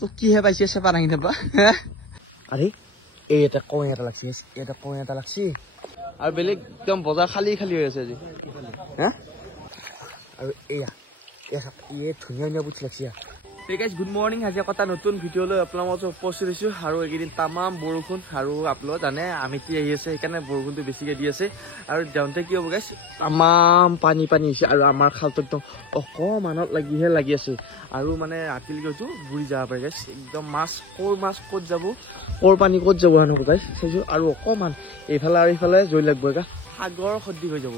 তো কি হে পাইছে চেপা দাঙি থাকবা আরে এই এটা কই এটা লাগছে এটা কই এটা লাগছে আর বেলেগ একদম বজাৰ খালি খালি হৈ আছে আজি হ্যাঁ আৰু এয়া এই ধুনীয়া ধুনীয়া বুট লাগছে Hey guys, good morning. আজি এটা নতুন ভিডিও লৈ আপোনালোকৰ উপস্থিত হৈছো আৰু এইকেইদিন তামাম বৰষুণ আৰু আপোনালোক জানে আমিতি আহি আছে সেইকাৰণে বৰষুণটো বেছিকে দি আছে আৰু যাওঁতে কি হ'ব গাইছ তামাম পানী হৈছে আৰু আমাৰ খালটো একদম অকমানত লাগি আছে আৰু মানে ৰাতিলৈকে হয়তো বুৰি যাব পাৰে গাইছ একদম মাছ ক'ত যাব ক'ৰ পানী ক'ত যাব হেনো গাইছ চাইছো আৰু অকমান এইফালে আৰু এইফালে জৈ লাগব গা সাগৰ সদৃশ হৈ যাব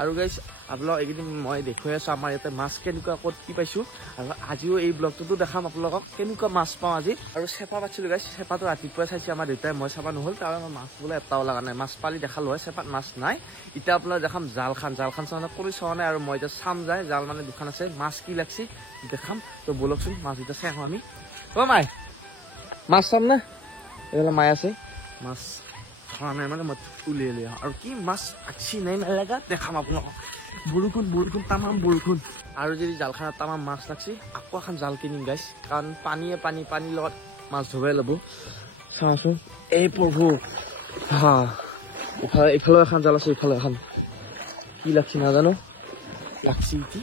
আৰু গাইছ আপোনালোক এইকেইদিন মই দেখুৱাই আছো আমাৰ ইয়াতে মাছ কেনেকুৱা ক'ত কি পাইছো আৰু আজিও এই ব্লগটোতো দেখাম আপোনালোকক কেনেকুৱা মাছ পাওঁ আজি আৰু চেপা পাইছিলো গাইছ চেপাটো ৰাতিপুৱাই চাইছে আমাৰ দেউতাই মই চাবা নহ'ল তাৰ মাছ বোলে এটাও লগা নাই মাছ পালি দেখালো হয় চেপাত মাছ নাই এতিয়া আপোনালোক দেখাম জালখান চানে কোনো চোৱা নাই আৰু মই এতিয়া চাম যায় জাল মানে দুখন আছে মাছ কি লাগছে দেখাম তো বলকচোন মাছ দুটা চাই আহোঁ আমি মাই মাছ চাম নে এইফালে মাই আছে মাছ নাই মানে মই উলিয়াই আৰু কি মাছ আছি নাই নালাগা দেখাম আপোনালোকক বৰষুণ তামাম বৰষুণ আৰু যদি জালখানত তামাম মাছ লাগছে আকৌ এখন জাল কিনিম গাইছ কাৰণ পানীৰ লগত মাছ ধৰাই ল'ব চাওঁচোন এই প্ৰভু হা এইফালে এখন জাল আছে এইফালে এখন কি লাগছে নাজানো লাগছে কি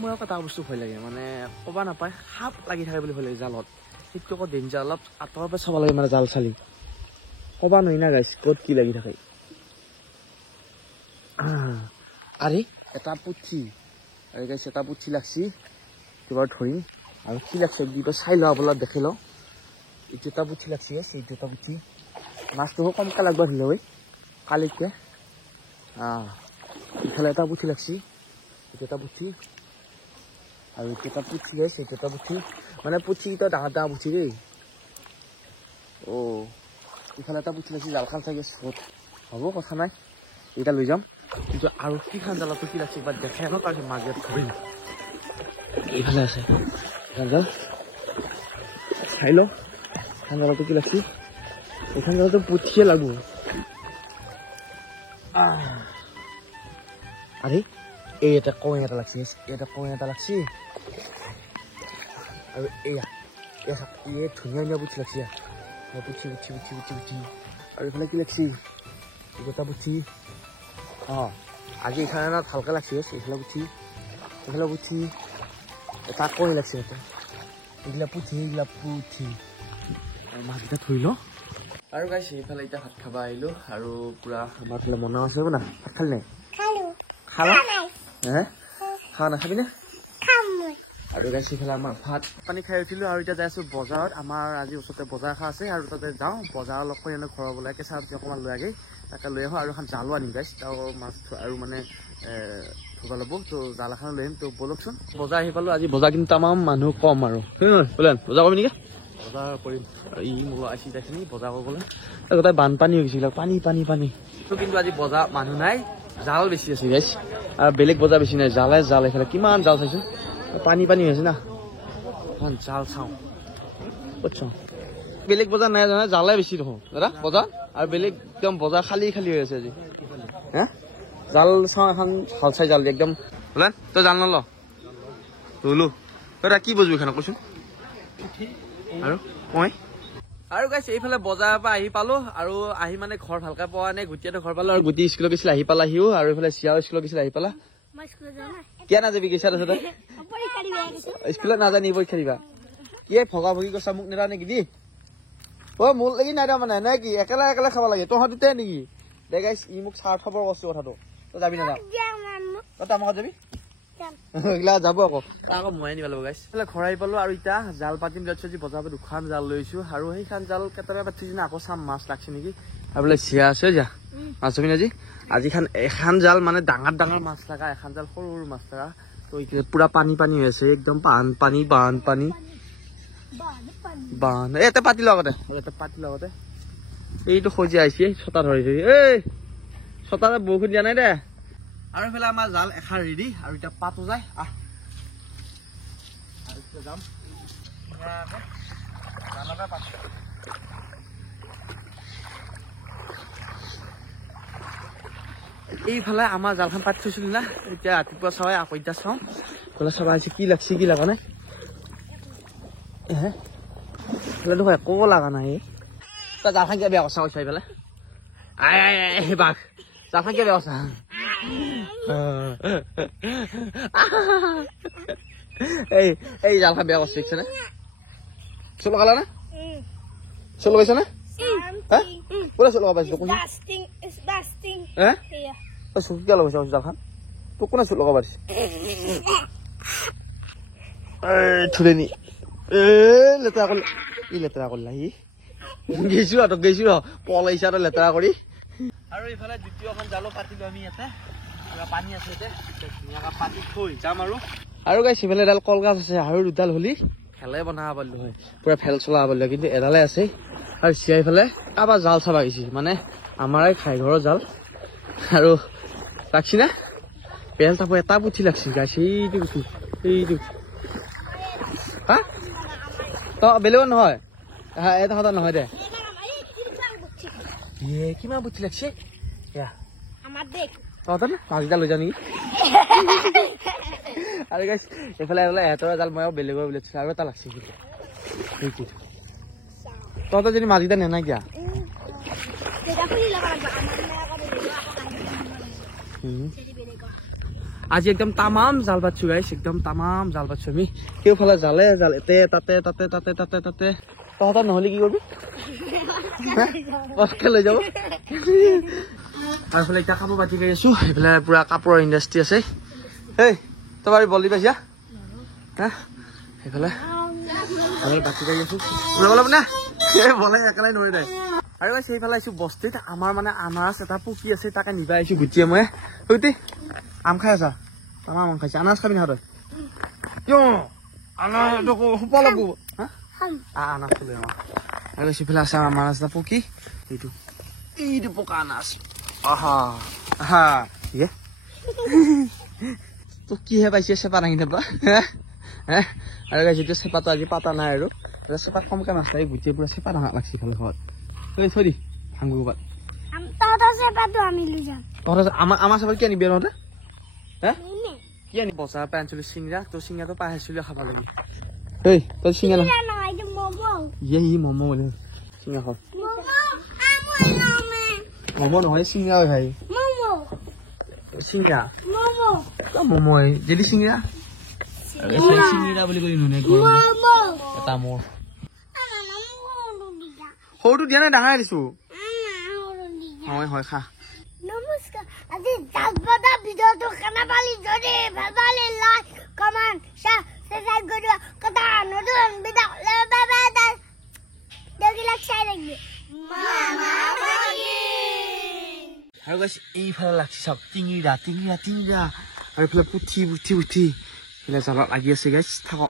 মোৰ আকৌ এটা বস্তু ভয় লাগে মানে ক'ব নাপায় সাপ লাগি থাকে বুলি ভয় লাগে জালত সেইটো আকৌ ডেঞ্জাৰ অলপ আঁতৰৰ পৰা চাব লাগে মানে জাল চালি ক'ব নোৱাৰি না গাইছ ক'ত কি লাগি থাকে আৰে এটা পুঠি আৰে গাইছ এটা পুঠি লাগছি এবাৰ ধৰিম আৰু কি লাগছে দুটো চাই লওঁ আপোনাক দেখি লওঁ এইটো এটা পুঠি লাগছে এইটো এটা পুঠি মাছটো কমকৈ লাগব ধৰিলে ঐ কালিতকে ইফালে এটা পুঠি লাগছি এইটো এটা পুঠি আৰু এইটো এটা পুঠি গাইছ এইটো এটা পুঠি মানে পুঠিকেইটা ডাঙৰ পুঠি দেই ইফালে এটা পুঠি লাগছি জালখান চাগে চোট হ'ব কথা নাই এইটা লৈ যাম কিন্তু আৰু কি খান জালটো কি লাগছে এবাৰ দেখাই আনো তাৰপিছত মাছ ইয়াত ধৰিম এইফালে আছে জাল চাই লওঁ খান জালটো কি লাগছে এইখান জালটো পুঠিয়ে লাগব আরে এই এটা কই এটা লাগছে আৰু এয়া এই ধুনীয়া পুঠি লাগছে পুঠি আৰু এইফালে কি লাগছে এটা পুঠি আজি এখানে না হালকা লাগছে এইফালে পুঠি এটা কই লাগছে এগুলা পুঠি মাছকেইটা ধৰি লওঁ আৰু গাইছে এইফালে এতিয়া ভাত খাব আহিলো আৰু পুৰা আমাৰ ফালে মনাও আছে না ভাত খালি নাই খালা খাৱা নাখাবি নে আৰু গাইছে এইফালে আমাৰ ভাত পানী খাই উঠিলো আৰু এতিয়া যাই আছো বজাৰত আমাৰ আজি ওচৰতে বজাৰ এখন আছে আৰু তাতে যাওঁ বজাৰ অলপ কৰি এনে ঘৰৰ বোলে কেঁচা চব্জি অকণমান লৈ আগে তাকে লৈ আহোঁ আৰু এখন জালো আনিম গাইছ তাৰ মাছ আৰু মানে ধুব ল'ব তো জাল এখন লৈ আহিম তো বলকচোন বজাৰ আহি পালো আজি বজাৰ কিন্তু তামাম মানুহ কম আৰু বোলেন বজাৰ কৰিম নেকি বজাৰ কৰিম ই মোৰ আইচি তাইখিনি বজাৰ কৰিবলৈ গোটেই বানপানী হৈ গৈছিল পানী কিন্তু আজি বজাৰ মানুহ নাই জাল বেছি আছে গাইছ আৰু বেলেগ বজাৰ বেছি নাই জাল এইফালে কিমান জাল চাইছোঁ পানী হৈ আছে না এখন জাল চাওঁ ক'ত চাওঁ বেলেগ বজাৰ নাই জানা জালে বেছি দেখোঁ দাদা বজাৰ আৰু বেলেগ একদম বজাৰ খালি হৈ আছে আজি জাল চাওঁ এখন ভাল চাই জাল একদম বোলেন তই জাল নল ৰুলো তই কি বুজবি খানা কচোন আৰু মই আৰু গাইছে এইফালে বজাৰৰ পৰা আহি পালো আৰু আহি মানে ঘৰ ভালকে পোৱা নাই গুটিয়াটো ঘৰ পালো আৰু গুটি স্কুলত গৈছিল আহি পালা সিও আৰু এইফালে চিয়াও স্কুলত গৈছিল আহি পালা কিয় নাযাবি গৈছা তাৰপিছতে স্কুলত নাজানি পৰীক্ষা দিবা কি ভগা ভগি কৈছা মোক নেৰা নেকি দি মোৰ লাগি নাই তাৰমানে নে কি একেলগে খাব লাগে তহঁত দুটাই নেকি দে গাইছ ই মোক চাৰ খাবৰ কৈছো কথাটো তই যাবি নাযাওঁ তই আমাৰ যাবি এইগিলা যাব আকৌ মই আনিব লাগিব গাইছ ঘৰ আহি পালো আৰু এতিয়া জাল পাতিম আজি বজাৰৰ পৰা দুখন জাল লৈ আহিছো আৰু সেইখন জাল কেতিয়াবা পাতিছো না আকৌ চাম মাছ লাগছে নেকি আৰু বোলে চিয়া আছে যা মাছ হবি আজি এখন জাল মানে ডাঙৰ মাছ লগা এখন জাল সৰু মাছ লগা তো পুৰা পানী হৈ আছে একদম বানপানী ইয়াতে পাতি লগতে এইটো খজি আহিছে ছটা ধৰিছে এই ছটাতে বৰষুণ দিয়া নাই দে আৰু এইফালে আমাৰ জাল এখন ৰেডি আৰু এতিয়া পাতো যায় যাম এইফালে আমাৰ জালখন পাতি থৈছিলো না এতিয়া ৰাতিপুৱা চাই আকৌ এতিয়া চাওঁ বোলে চাবা আহিছে কি লাগছে কি লগা নাই হে এইটো একো লগা নাই তই জালখন কিয় বেয়া কথা কৈছ এইফালে আই বাঘ জালখন কিয় বেয়া কথা এই জালখন বেয়া কথা দেখিছেনে চুল লগালা না চুল লগাইছ না হা পুৰা চুল লগাইছ কোন হে তই চুল কিয় লগাইছ জালখন তোক কোনে চুল লগাব দিছে থুলেনি লেতেৰা কৰিলা ই লেতেৰা কৰিলা ই গৈছো পলাইছা তই লেতেৰা কৰি আৰু এইফালে দ্বিতীয়খন জালো পাতিলো আমি ইয়াতে পানী আছে ধুনীয়াকৈ পাতি থৈ যাম আৰু গাইছ সিফালে এডাল কলগছ আছে আৰু দুডাল হলি খেলে বনাব পাৰিলো হয় পুৰা ফেল চলাব পাৰিলো কিন্তু এডালে আছে আৰু চিয়াই ফালে কাৰোবাৰ জাল চাব আহিছে মানে আমাৰ খাই ঘৰৰ জাল আৰু লাগছি না পেল তাপো এটা পুঠি লাগছি গাইছ এইটো হা তো বেলেগৰ নহয় এটা সদায় নহয় দে কিমান পুঠি লাগছে তহঁতৰ মাছকেইটা লৈ যা নেকি আৰু গাইছ এইফালে এহঁতৰ জাল মই বেলেগৰ বুলি আৰু এটা লাগছে তহঁতৰ যদি মাছকেইটা নেনাই কিয়া আজি একদম তামাম জাল পাতছো গাইছ একদম তামাম জাল পাতছো আমি কেউফালে জালে জাল এতে তাতে তহঁতৰ নহ'লে কি কৰিবি কষ্টকে লৈ যাব আৰু এইফালে এতিয়া কাপোৰ বাতি কৰি আছো এইফালে পুৰা কাপোৰৰ ইণ্ডাষ্ট্ৰি আছে এই তই বাৰু বলি পাইছা হা সেইফালে বাতি কৰি আছো ওলাব না বলে একেলাই নৰি নাই আৰু সেইফালে আহিছো বস্তিত আমাৰ মানে আনাৰস এটা পকি আছে তাকে নিবা আহিছো গুটিয়ে মই সৈতে আম খাই আছা তামাম আম খাইছে আনাৰস খাবি না তই কিয় আনাৰস সোপা লাগব হা আনাৰস লৈ আমাৰ আৰু সেইফালে আছে আমাৰ আনাৰস এটা পকি এইটো পকা আনাৰস আহা তোক কিহে পাইছে চেপা দাঙি থাবা আৰু যিটো চেপাটো আজি পাতা নাই আৰু চেপাত কমকে মাছ লাগে গুটিয়ে পুৰা চেপা ডাঙৰ লাগছি ভাল ঘৰত থৈ দি ভাঙিব পাত আমাৰ চেপা কি আনিবি নহতে হে কি আনি বজাৰ পৰা আনিছিলো চিংৰা তোৰ চিংৰাটো পাই আহিছিলো খাব লাগে এই তোৰ চিংৰা নহয় ম'ম' মানে চিংৰা খাওঁ ম'ম' নহয় চিংৰা হয় ভাই চিংৰা ম'ম' যদি চিংৰা চিংৰা বুলি কৈ নুনে এটা মোৰ সৰুটো দিয়া নাই ডাঙৰ দিছো হয় খা নমস্কাৰ আজি জাগবদা ভিডিঅ'টো কেনে পালি যদি ভাল পালে লাইক কমেন্ট সাবস্ক্ৰাইব কৰিবা কথা নতুন ভিডিঅ' লবা দেখি লাইক চাই লাগি মামা বাগি আৰু গাইছ এইফালে লাগছি চাওক টিঙিৰা আৰু এইফালে পুঠি এইফালে জালত লাগি আছে গাইছ থাকক